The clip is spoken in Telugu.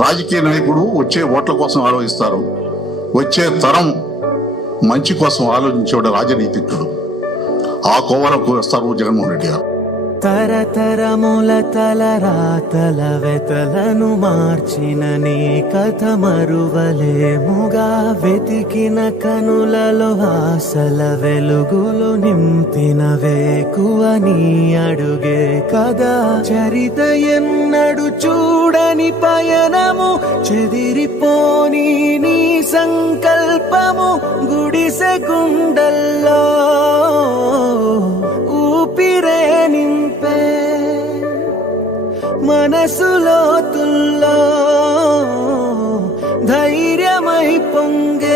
రాజకీయ నాయకుడు వచ్చే ఓట్ల కోసం ఆలోచిస్తారు. వచ్చే తరం మంచి కోసం ఆలోచించేవాడు రాజనీతిజ్ఞుడు. ఆ కోవలకు వస్తారు జగన్మోహన్ రెడ్డి గారు. తరతరముల తల రాతల వెతలను మార్చిన నీ కథ మరువలేముగా. వెతికిన కనులలో ఆశల వెలుగులు నింపిన వేకువ నీ అడుగే కదా. చరిత ఎన్నడు నీ పయనము చెదిరిపోని నీ సంకల్పము గుడిసె గుండల్లో ఊపిరే నింపే మనసులో తుల్లో ధైర్యమై పొంగే